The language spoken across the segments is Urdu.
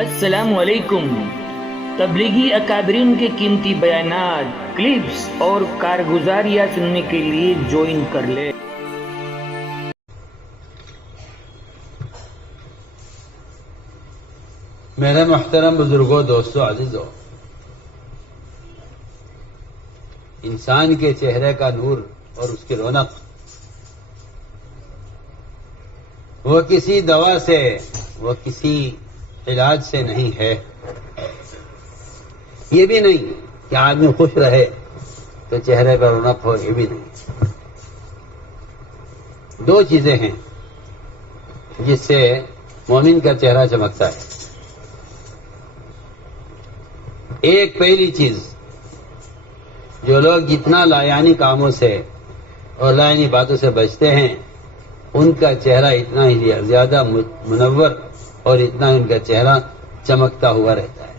السلام علیکم۔ تبلیغی اکابرین کے قیمتی بیانات، کلپس اور کارگزاریاں سننے کے لیے جوائن کر لیں۔ میرے محترم بزرگوں، دوستوں، عزیزوں، انسان کے چہرے کا نور اور اس کی رونق وہ کسی دوا سے، وہ کسی علاج سے نہیں ہے۔ یہ بھی نہیں کہ آدمی خوش رہے تو چہرے پر رونق ہو، یہ بھی نہیں۔ دو چیزیں ہیں جس سے مومن کا چہرہ چمکتا ہے۔ ایک پہلی چیز، جو لوگ جتنا لایانی کاموں سے اور لایانی باتوں سے بچتے ہیں، ان کا چہرہ اتنا ہی زیادہ منور اور اتنا ان کا چہرہ چمکتا ہوا رہتا ہے۔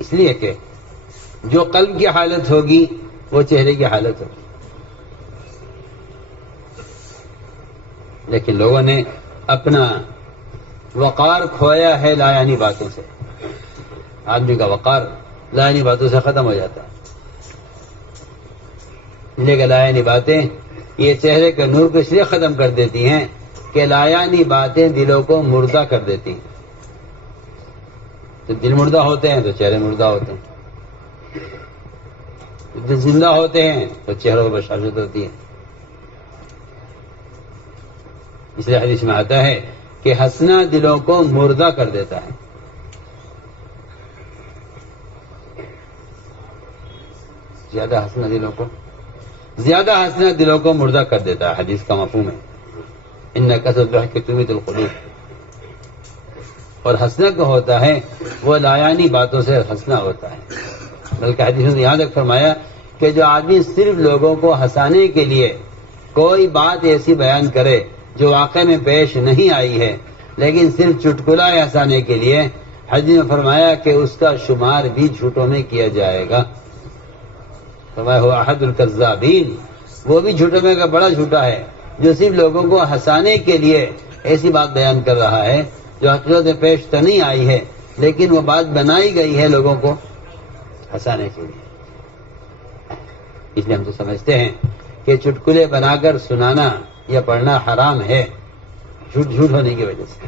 اس لیے کہ جو قلب کی حالت ہوگی وہ چہرے کی حالت ہوگی۔ لیکن لوگوں نے اپنا وقار کھویا ہے لایانی باتوں سے۔ آدمی کا وقار لایانی باتوں سے ختم ہو جاتا ہے۔ لیکن لایانی باتیں یہ چہرے کے نور کو اس لیے ختم کر دیتی ہیں کہ لایانی باتیں دلوں کو مردہ کر دیتی ہیں۔ تو دل مردہ ہوتے ہیں تو چہرے مردہ ہوتے ہیں، دل زندہ ہوتے ہیں تو چہروں پر بشاشت ہوتی ہے۔ اس لیے حدیث میں آتا ہے کہ ہنسنا دلوں کو مردہ کر دیتا ہے۔ زیادہ ہنسنا دلوں کو مردہ کر دیتا ہے، حدیث کا مفہوم ہے۔ ان کثرۃ الضحک تمیت القلوب۔ اور ہنسنا جو ہوتا ہے وہ لایانی باتوں سے ہنسنا ہوتا ہے۔ بلکہ حدیث نے یہاں تک فرمایا کہ جو آدمی صرف لوگوں کو ہنسانے کے لیے کوئی بات ایسی بیان کرے جو واقع میں پیش نہیں آئی ہے، لیکن صرف چٹکلا ہنسانے کے لیے، حدیث نے فرمایا کہ اس کا شمار بھی جھوٹوں میں کیا جائے گا۔ فرمایا ہوا احد الکذابین، وہ بھی جھوٹوں میں کا بڑا جھوٹا ہے جو صرف لوگوں کو ہنسانے کے لیے ایسی بات بیان کر رہا ہے جو حقیقت میں پیش تو نہیں آئی ہے، لیکن وہ بات بنائی گئی ہے لوگوں کو ہنسانے کے لیے۔ اس لیے ہم تو سمجھتے ہیں کہ چٹکلے بنا کر سنانا یا پڑھنا حرام ہے، جھوٹ ہونے کی وجہ سے۔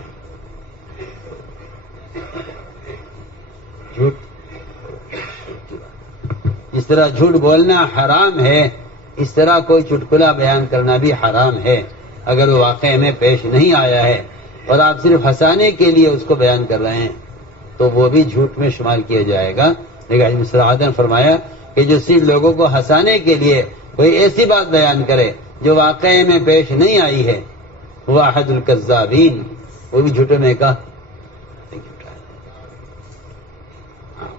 اس طرح جھوٹ بولنا حرام ہے، اس طرح کوئی چٹکلا بیان کرنا بھی حرام ہے اگر وہ واقعے میں پیش نہیں آیا ہے اور آپ صرف ہنسانے کے لیے اس کو بیان کر رہے ہیں تو وہ بھی جھوٹ میں شمار کیا جائے گا۔ لیکن صراحت نے فرمایا کہ جو صرف لوگوں کو ہنسانے کے لیے کوئی ایسی بات بیان کرے جو واقعے میں پیش نہیں آئی ہے، وہ احد الکذابین، وہ بھی جھوٹے میں کا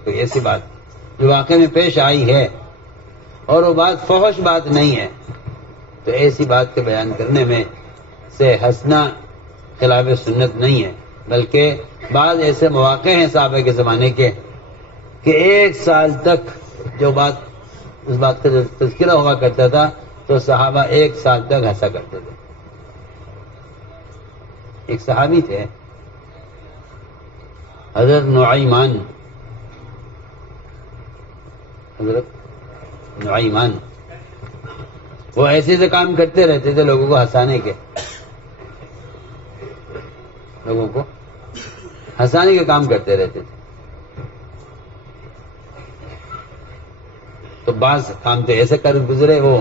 کوئی ایسی بات جو واقعے میں پیش آئی ہے اور وہ بات فحش بات نہیں ہے، تو ایسی بات کے بیان کرنے میں سے ہنسنا خلاف سنت نہیں ہے۔ بلکہ بعض ایسے مواقع ہیں صحابہ کے زمانے کے کہ 1 سال تک جو بات اس بات کا تذکرہ ہوا کرتا تھا تو صحابہ 1 سال تک ہنسا کرتے تھے۔ ایک صحابی تھے حضرت نعیمان، وہ ایسے سے کام کرتے رہتے تھے لوگوں کو ہنسانے کے، لوگوں کو ہنسانے کے کام کرتے رہتے تھے۔ تو بعض کام تو ایسے کر گزرے وہ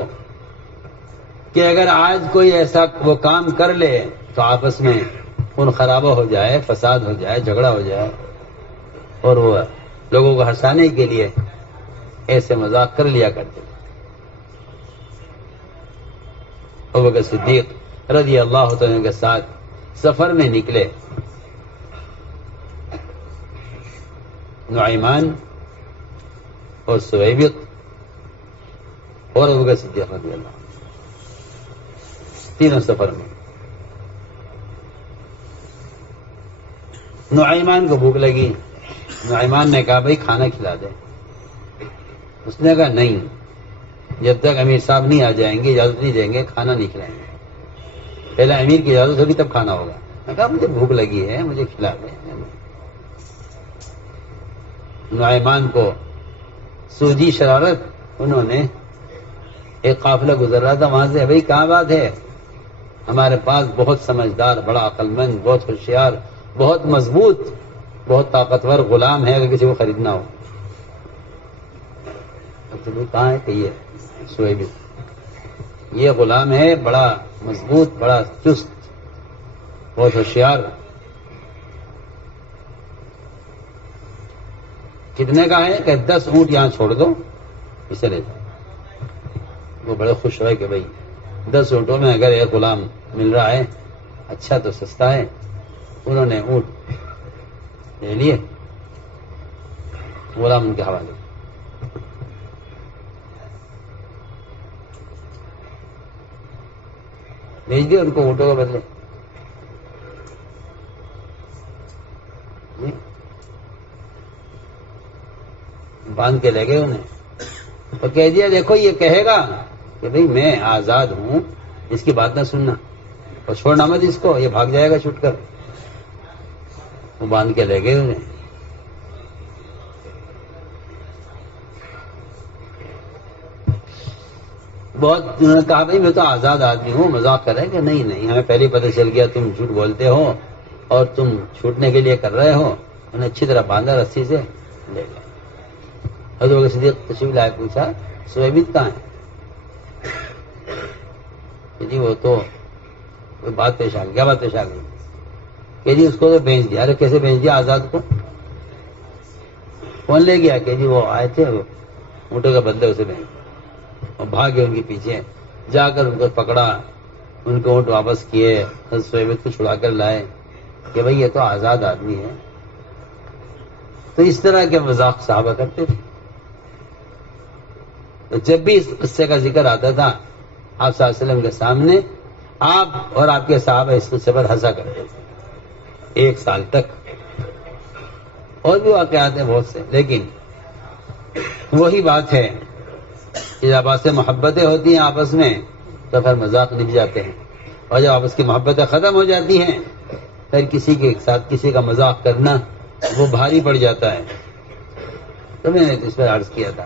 کہ اگر آج کوئی ایسا وہ کام کر لے تو آپس میں خون خرابہ ہو جائے، فساد ہو جائے، جھگڑا ہو جائے، اور وہ لوگوں کو ہنسانے کے لیے ایسے مذاق کر لیا کرتے تھے۔ ابوبکر صدیق رضی اللہ تعالیٰ کے ساتھ سفر میں نکلے، نعیمان اور سویبق اور ابوبکر صدیق رضی اللہ، تینوں سفر میں۔ نعیمان کو بھوک لگی، نعیمان نے کہا بھائی کھانا کھلا دے۔ اس نے کہا نہیں، جب تک امیر صاحب نہیں آ جائیں گے، اجازت نہیں دیں گے، کھانا نہیں کھلائیں گے۔ پہلے امیر کی اجازت ہوگی تب کھانا ہوگا۔ میں کہا مجھے بھوک لگی ہے، مجھے کھلا دیں۔ نعیمان کو سوجی شرارت، انہوں نے ایک قافلہ گزر رہا تھا وہاں سے، بھائی کہاں بات ہے، ہمارے پاس بہت سمجھدار، بڑا عقل مند، بہت ہوشیار، بہت مضبوط، بہت طاقتور غلام ہے، اگر کسی کو خریدنا ہو۔ تو کہاں ہے کہ یہ سویبی، یہ غلام ہے، بڑا مضبوط، بڑا چست، بہت ہوشیار۔ کتنے کا ہے کہ 10 اونٹ یہاں چھوڑ دو، اسے لے جاؤ۔ وہ بڑے خوش ہوئے کہ بھائی 10 اونٹوں میں اگر ایک غلام مل رہا ہے، اچھا تو سستا ہے۔ انہوں نے اونٹ لے لیے، غلام ان کے حوالے۔ بھیج دیے ان کو اونٹوں کے بدلے۔ باندھ کے لے گئے انہیں اور کہہ دیا دیکھو یہ کہے گا کہ بھئی میں آزاد ہوں، اس کی بات نہ سننا اور چھوڑنا مت اس کو، یہ بھاگ جائے گا چھوٹ کر۔ وہ باندھ کے لے گئے انہیں۔ بہت انہوں نے کہا بھائی میں تو آزاد آدمی ہوں، مذاق کرے کہ نہیں نہیں، ہمیں پہلے پتہ چل گیا تم جھوٹ بولتے ہو اور تم چھوٹنے کے لیے کر رہے ہو۔ انہیں اچھی طرح باندھا رسی سے، لے گئے۔ حضرت صدیق تشریف لائے، پوچھا سویبت کہاں ہے؟ کہ جی وہ تو کوئی بات پیش آ گئی۔ کیا بات پیش آ گئی؟ کہ جی اس کو تو بھیج دیا۔ ارے کیسے بھیج دیا آزاد کو؟ کون لے گیا؟ کہ جی وہ آئے تھے، وہ اونٹوں کے بدلے اسے بھیج، اور بھاگے ان کے پیچھے، جا کر ان کو پکڑا، ان کو اونٹ واپس کیے، حضرت سویبت کو چھڑا کر لائے کہ بھئی یہ تو آزاد آدمی ہے۔ تو اس طرح کے مذاق صحابہ کرتے تھے۔ تو جب بھی اس قصے کا ذکر آتا تھا آپ صلی اللہ علیہ وسلم کے سامنے، آپ اور آپ کے صحابہ اس قصے پر ہنسا کرتے تھے 1 سال تک۔ اور بھی واقعات ہیں بہت سے، لیکن وہی بات ہے کہ جب آپس سے محبتیں ہوتی ہیں آپس میں تو پھر مذاق نبھ جاتے ہیں، اور جب آپس کی محبتیں ختم ہو جاتی ہیں پھر کسی کے ساتھ کسی کا مذاق کرنا وہ بھاری پڑ جاتا ہے۔ تو میں نے اس پر عرض کیا تھا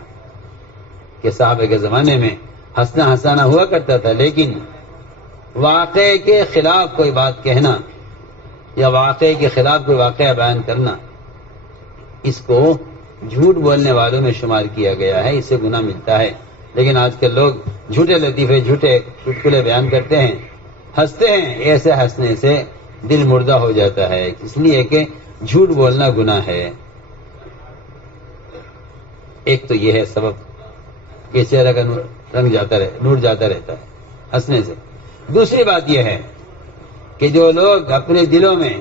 کہ صحابہ کے زمانے میں ہنسنا ہنسانا ہوا کرتا تھا، لیکن واقعے کے خلاف کوئی بات کہنا یا واقعے کے خلاف کوئی واقعہ بیان کرنا، اس کو جھوٹ بولنے والوں میں شمار کیا گیا ہے، اس سے گناہ ملتا ہے۔ لیکن آج کل لوگ جھوٹے لطیفے، جھوٹے چٹکلے بیان کرتے ہیں، ہنستے ہیں، ایسے ہنسنے سے دل مردہ ہو جاتا ہے، اس لیے کہ جھوٹ بولنا گناہ ہے۔ ایک تو یہ ہے سبب کہ چہرہ کا رنگ جاتا رہے، نور جاتا رہتا ہے ہنسنے سے۔ دوسری بات یہ ہے کہ جو لوگ اپنے دلوں میں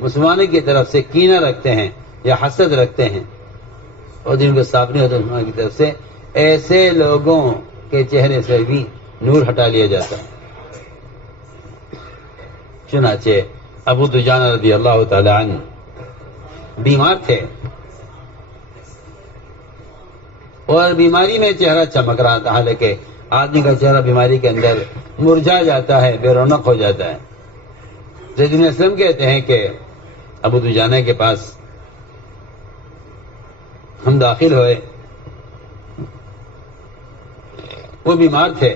مسلمانوں کی طرف سے کینہ رکھتے ہیں یا حسد رکھتے ہیں اور جن کو صاف نہیں ہوتا مسلمانوں کی طرف سے، ایسے لوگوں کے چہرے سے بھی نور ہٹا لیا جاتا ہے۔ چنانچہ ابو دجانہ رضی اللہ تعالی عنہ بیمار تھے اور بیماری میں چہرہ چمک رہا تھا، حالانکہ آدمی کا چہرہ بیماری کے اندر مرجھا جاتا ہے، بے رونق ہو جاتا ہے۔ زید بن اسلم کہتے ہیں کہ ابو دجانہ کے پاس ہم داخل ہوئے، وہ بیمار تھے،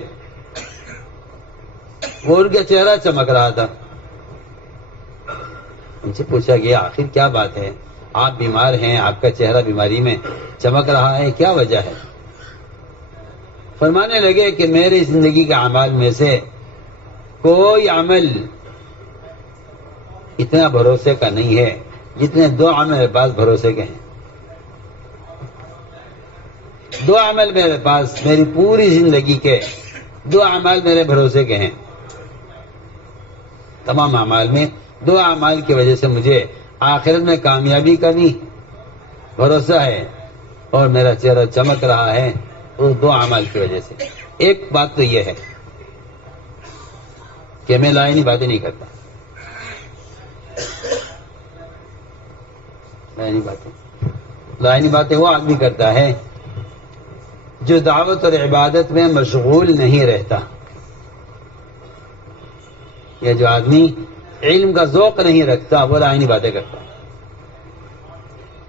وہ ان کا چہرہ چمک رہا تھا۔ ان سے پوچھا گیا آخر کیا بات ہے، آپ بیمار ہیں، آپ کا چہرہ بیماری میں چمک رہا ہے، کیا وجہ ہے؟ فرمانے لگے کہ میری زندگی کے اعمال میں سے کوئی عمل اتنا بھروسے کا نہیں ہے جتنے 2 عمل میرے پاس بھروسے کے ہیں۔ 2 عمل میرے پاس، میری پوری زندگی کے 2 اعمال میرے بھروسے کے ہیں۔ تمام اعمال میں 2 اعمال کی وجہ سے مجھے آخرت میں کامیابی کا بھی بھروسہ ہے اور میرا چہرہ چمک رہا ہے اس 2 اعمال کی وجہ سے۔ ایک بات تو یہ ہے کہ میں لائنی باتیں نہیں کرتا، لائنی باتیں وہ آدمی کرتا ہے جو دعوت اور عبادت میں مشغول نہیں رہتا، یا جو آدمی علم کا ذوق نہیں رکھتا وہ لائنی باتیں کرتا ہے.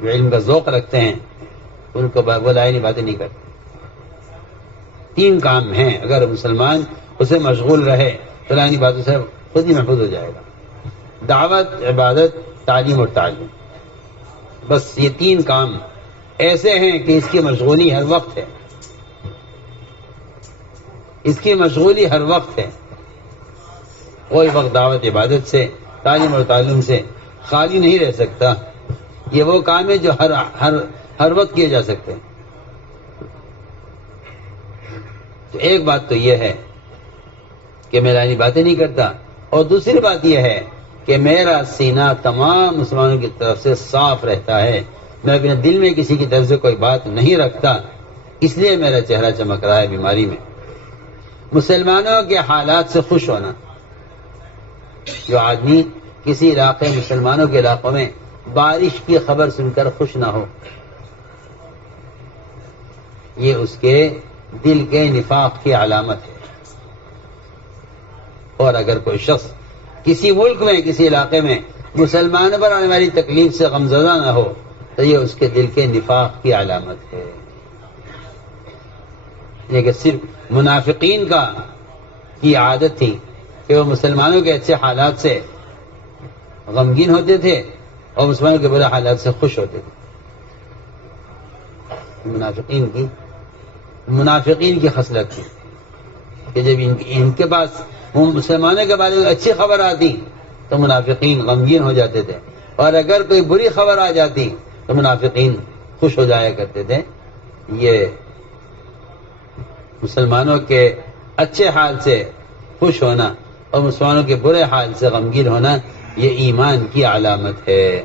جو علم کا ذوق رکھتے ہیں ان کو وہ لائنی باتیں نہیں کرتے. 3 کام ہیں، اگر مسلمان اسے مشغول رہے تو لائنی باتوں سے خود ہی محفوظ ہو جائے گا. دعوت، عبادت، تعلیم اور تعلیم. بس یہ 3 کام ایسے ہیں کہ اس کی مشغولی ہر وقت ہے. اس کی مشغولی ہر وقت ہے. کوئی وقت دعوت عبادت سے، تعلیم اور تعلیم سے خالی نہیں رہ سکتا. یہ وہ کام ہے جو ہر وقت کیے جا سکتے ہیں. تو ایک بات تو یہ ہے کہ میں لائنی باتیں نہیں کرتا، اور دوسری بات یہ ہے کہ میرا سینہ تمام مسلمانوں کی طرف سے صاف رہتا ہے. میں اپنے دل میں کسی کی طرف سے کوئی بات نہیں رکھتا، اس لیے میرا چہرہ چمک رہا ہے بیماری میں. مسلمانوں کے حالات سے خوش ہونا. جو آدمی کسی علاقے مسلمانوں کے علاقوں میں بارش کی خبر سن کر خوش نہ ہو، یہ اس کے دل کے نفاق کی علامت ہے. اور اگر کوئی شخص کسی ملک میں، کسی علاقے میں مسلمانوں پر آنے والی تکلیف سے غمزدہ نہ ہو تو یہ اس کے دل کے نفاق کی علامت ہے. یہ کہ صرف منافقین کی عادت تھی کہ وہ مسلمانوں کے اچھے حالات سے غمگین ہوتے تھے اور مسلمانوں کے برے حالات سے خوش ہوتے تھے. منافقین کی خصلت تھی کہ جب ان کے پاس مسلمانوں کے بارے میں اچھی خبر آتی تو منافقین غمگین ہو جاتے تھے، اور اگر کوئی بری خبر آ جاتی تو منافقین خوش ہو جایا کرتے تھے. یہ مسلمانوں کے اچھے حال سے خوش ہونا اور مسلمانوں کے برے حال سے غمگین ہونا یہ ایمان کی علامت ہے.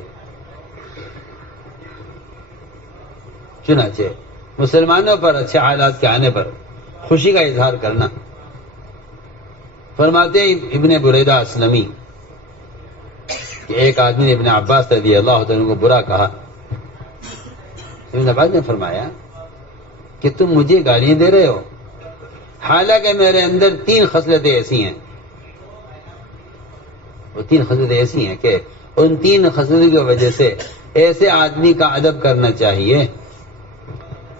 چنانچہ مسلمانوں پر اچھے حالات کے آنے پر خوشی کا اظہار کرنا. فرماتے ابن بریدہ اسلمی کہ ایک آدمی نے ابن عباس رضی اللہ عنہ کو برا کہا. ابن عباس نے فرمایا کہ تم مجھے گالیاں دے رہے ہو، حالانکہ میرے اندر 3 خصلتیں ایسی ہیں. وہ 3 خصلتیں ایسی ہیں کہ ان 3 خصلتوں کی وجہ سے ایسے آدمی کا ادب کرنا چاہیے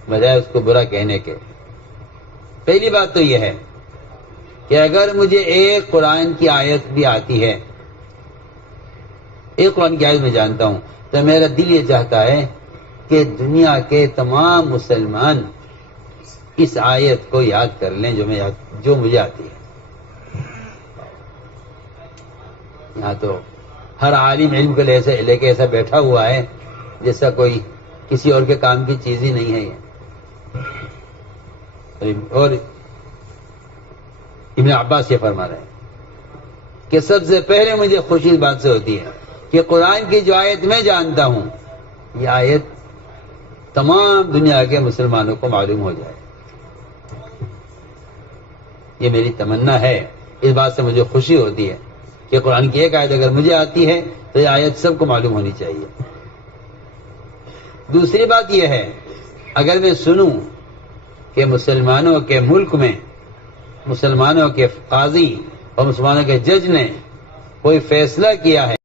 بجائے اس کو برا کہنے کے. پہلی بات تو یہ ہے کہ اگر مجھے ایک قرآن کی آیت بھی آتی ہے، ایک قرآن کی آیت میں جانتا ہوں، تو میرا دل یہ چاہتا ہے کہ دنیا کے تمام مسلمان اس آیت کو یاد کر لیں جو مجھے آتی ہے. یہاں تو ہر عالم علم کو لے کے ایسا بیٹھا ہوا ہے جیسا کوئی کسی اور کے کام کی چیز ہی نہیں ہے یہ. اور ابن عباس یہ فرما رہے ہیں کہ سب سے پہلے مجھے خوشی اس بات سے ہوتی ہے کہ قرآن کی جو آیت میں جانتا ہوں یہ آیت تمام دنیا کے مسلمانوں کو معلوم ہو جائے. یہ میری تمنا ہے. اس بات سے مجھے خوشی ہوتی ہے کہ قرآن کی ایک آیت اگر مجھے آتی ہے تو یہ آیت سب کو معلوم ہونی چاہیے. دوسری بات یہ ہے اگر میں سنوں کہ مسلمانوں کے ملک میں مسلمانوں کے قاضی اور مسلمانوں کے جج نے کوئی فیصلہ کیا ہے